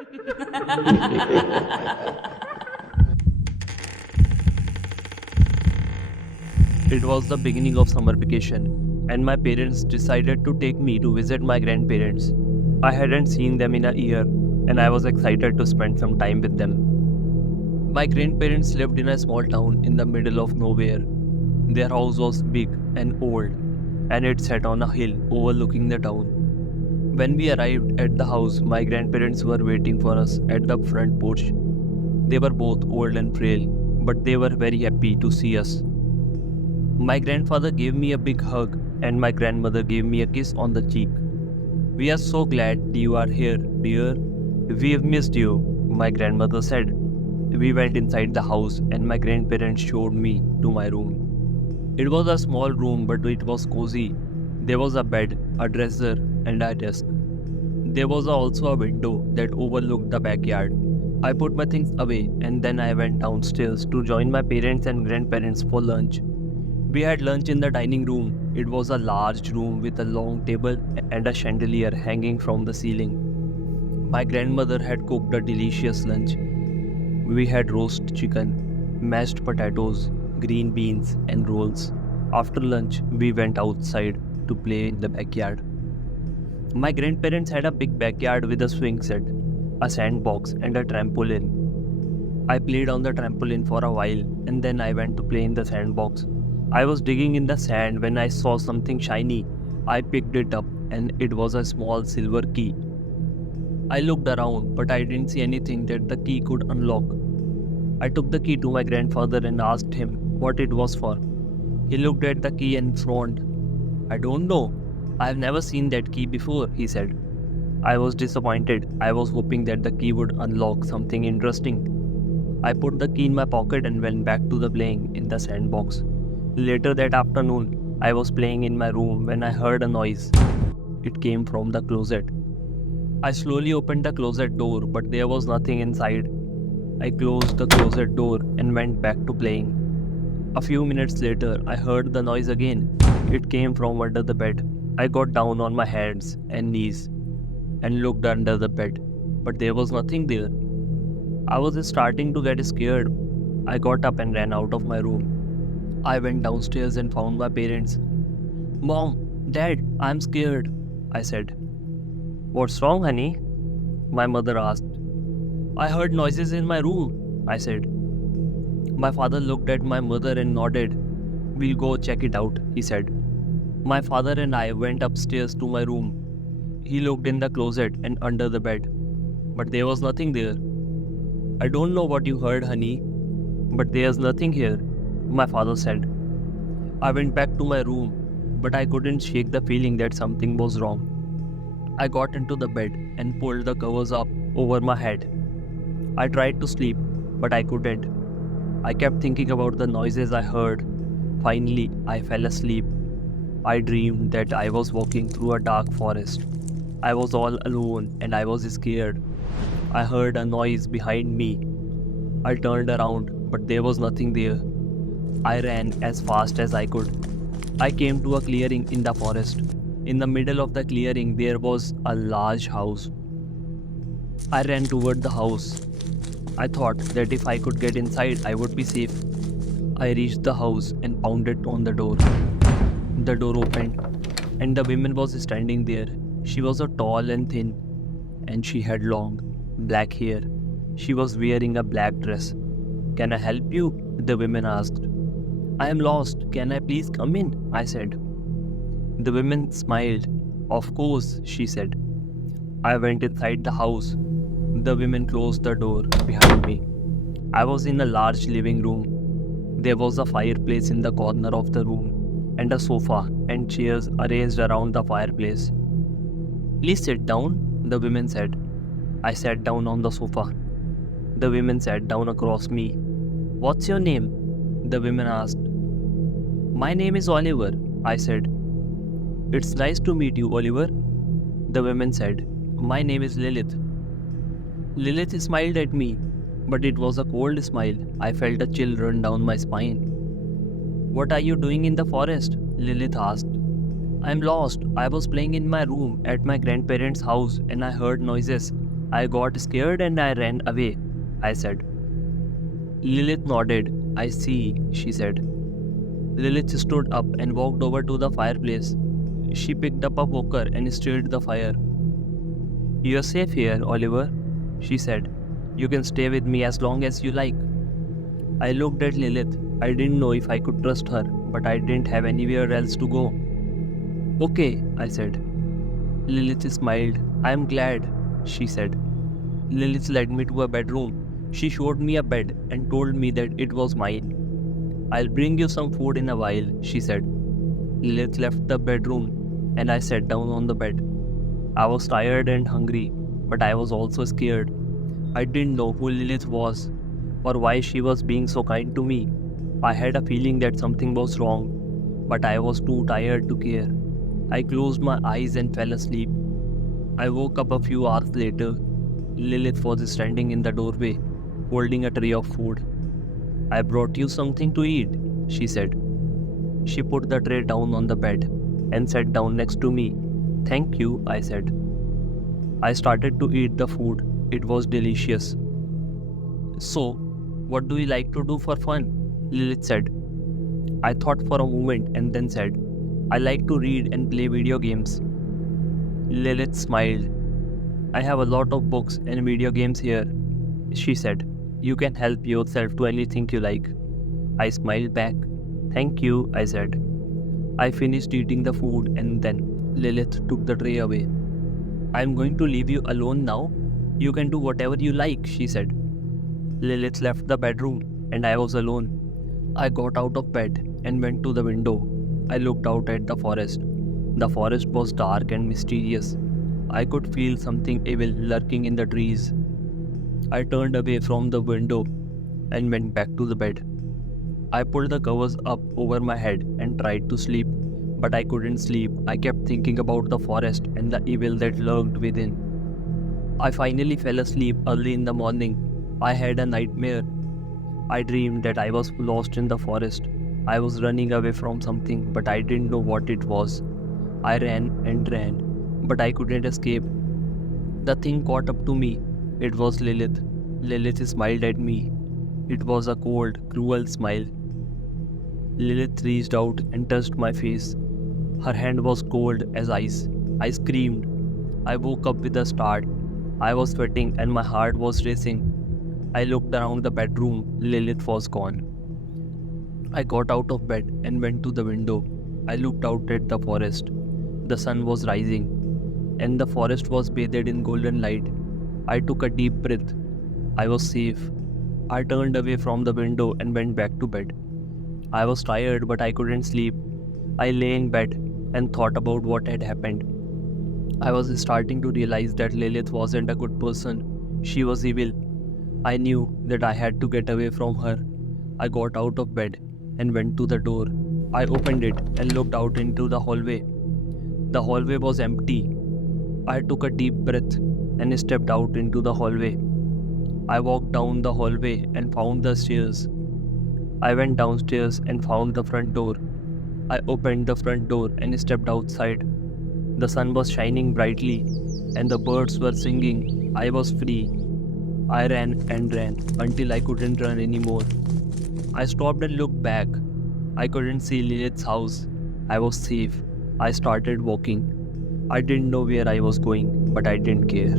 It was the beginning of summer vacation, and my parents decided to take me to visit my grandparents. I hadn't seen them in a year, and I was excited to spend some time with them. My grandparents lived in a small town in the middle of nowhere. Their house was big and old, and it sat on a hill overlooking the town. When we arrived at the house, my grandparents were waiting for us at the front porch. They were both old and frail, but they were very happy to see us. My grandfather gave me a big hug, and my grandmother gave me a kiss on the cheek. "We are so glad you are here, dear. We've missed you," my grandmother said. We went inside the house, and my grandparents showed me to my room. It was a small room, but it was cozy. There was a bed, a dresser, and a desk. There was also a window that overlooked the backyard. I put my things away, and then I went downstairs to join my parents and grandparents for lunch. We had lunch in the dining room. It was a large room with a long table and a chandelier hanging from the ceiling. My grandmother had cooked a delicious lunch. We had roast chicken, mashed potatoes, green beans, and rolls. After lunch, we went outside to play in the backyard. My grandparents had a big backyard with a swing set, a sandbox, and a trampoline. I played on the trampoline for a while, and then I went to play in the sandbox. I was digging in the sand when I saw something shiny. I picked it up, and it was a small silver key. I looked around, but I didn't see anything that the key could unlock. I took the key to my grandfather and asked him what it was for. He looked at the key and frowned. "I don't know. I've never seen that key before," he said. I was disappointed. I was hoping that the key would unlock something interesting. I put the key in my pocket and went back to the playing in the sandbox. Later that afternoon, I was playing in my room when I heard a noise. It came from the closet. I slowly opened the closet door, but there was nothing inside. I closed the closet door and went back to playing. A few minutes later, I heard the noise again. It came from under the bed. I got down on my hands and knees and looked under the bed, but there was nothing there. I was starting to get scared. I got up and ran out of my room. I went downstairs and found my parents. "Mom, Dad, I'm scared," I said. "What's wrong, honey?" my mother asked. "I heard noises in my room," I said. My father looked at my mother and nodded. "We'll go check it out," he said. My father and I went upstairs to my room. He looked in the closet and under the bed, but there was nothing there. "I don't know what you heard, honey, but there's nothing here," my father said. I went back to my room, but I couldn't shake the feeling that something was wrong. I got into the bed and pulled the covers up over my head. I tried to sleep, but I couldn't. I kept thinking about the noises I heard. Finally, I fell asleep. I dreamed that I was walking through a dark forest. I was all alone and I was scared. I heard a noise behind me. I turned around, but there was nothing there. I ran as fast as I could. I came to a clearing in the forest. In the middle of the clearing, there was a large house. I ran toward the house. I thought that if I could get inside, I would be safe. I reached the house and pounded on the door. The door opened, and the woman was standing there. She was tall and thin, and she had long, black hair. She was wearing a black dress. "Can I help you?" the woman asked. "I am lost. Can I please come in?" I said. The woman smiled. "Of course," she said. I went inside the house. The woman closed the door behind me. I was in a large living room. There was a fireplace in the corner of the room, and a sofa and chairs arranged around the fireplace. "Please sit down," the woman said. I sat down on the sofa. The woman sat down across me. "What's your name?" the woman asked. "My name is Oliver," I said. "It's nice to meet you, Oliver," the woman said. "My name is Lilith." Lilith smiled at me, but it was a cold smile. I felt a chill run down my spine. "What are you doing in the forest?" Lilith asked. "I'm lost. I was playing in my room at my grandparents' house and I heard noises. I got scared and I ran away, I said. Lilith nodded. I see, she said. Lilith stood up and walked over to the fireplace. She picked up a poker and stirred the fire. "You're safe here, Oliver," she said. "You can stay with me as long as you like." I looked at Lilith. I didn't know if I could trust her, but I didn't have anywhere else to go. "Okay," I said. Lilith smiled. "I am glad," she said. Lilith led me to a bedroom. She showed me a bed and told me that it was mine. "I'll bring you some food in a while," she said. Lilith left the bedroom and I sat down on the bed. I was tired and hungry, but I was also scared. I didn't know who Lilith was or why she was being so kind to me. I had a feeling that something was wrong, but I was too tired to care. I closed my eyes and fell asleep. I woke up a few hours later. Lilith was standing in the doorway, holding a tray of food. "I brought you something to eat," she said. She put the tray down on the bed and sat down next to me. "Thank you," I said. I started to eat the food. It was delicious. "So, what do you like to do for fun?" Lilith said. I thought for a moment and then said, "I like to read and play video games." Lilith smiled. "I have a lot of books and video games here," she said. "You can help yourself to anything you like." I smiled back. "Thank you," I said. I finished eating the food and then Lilith took the tray away. "I'm going to leave you alone now. You can do whatever you like," she said. Lilith left the bedroom and I was alone. I got out of bed and went to the window. I looked out at the forest. The forest was dark and mysterious. I could feel something evil lurking in the trees. I turned away from the window and went back to the bed. I pulled the covers up over my head and tried to sleep, but I couldn't sleep. I kept thinking about the forest and the evil that lurked within. I finally fell asleep early in the morning. I had a nightmare. I dreamed that I was lost in the forest. I was running away from something, but I didn't know what it was. I ran and ran, but I couldn't escape. The thing caught up to me. It was Lilith. Lilith smiled at me. It was a cold, cruel smile. Lilith reached out and touched my face. Her hand was cold as ice. I screamed. I woke up with a start. I was sweating and my heart was racing. I looked around the bedroom. Lilith was gone. I got out of bed and went to the window. I looked out at the forest. The sun was rising, and the forest was bathed in golden light. I took a deep breath. I was safe. I turned away from the window and went back to bed. I was tired, but I couldn't sleep. I lay in bed and thought about what had happened. I was starting to realize that Lilith wasn't a good person. She was evil. I knew that I had to get away from her. I got out of bed and went to the door. I opened it and looked out into the hallway. The hallway was empty. I took a deep breath and stepped out into the hallway. I walked down the hallway and found the stairs. I went downstairs and found the front door. I opened the front door and stepped outside. The sun was shining brightly and the birds were singing. I was free. I ran and ran until I couldn't run anymore. I stopped and looked back. I couldn't see Lilith's house. I was safe. I started walking. I didn't know where I was going, but I didn't care.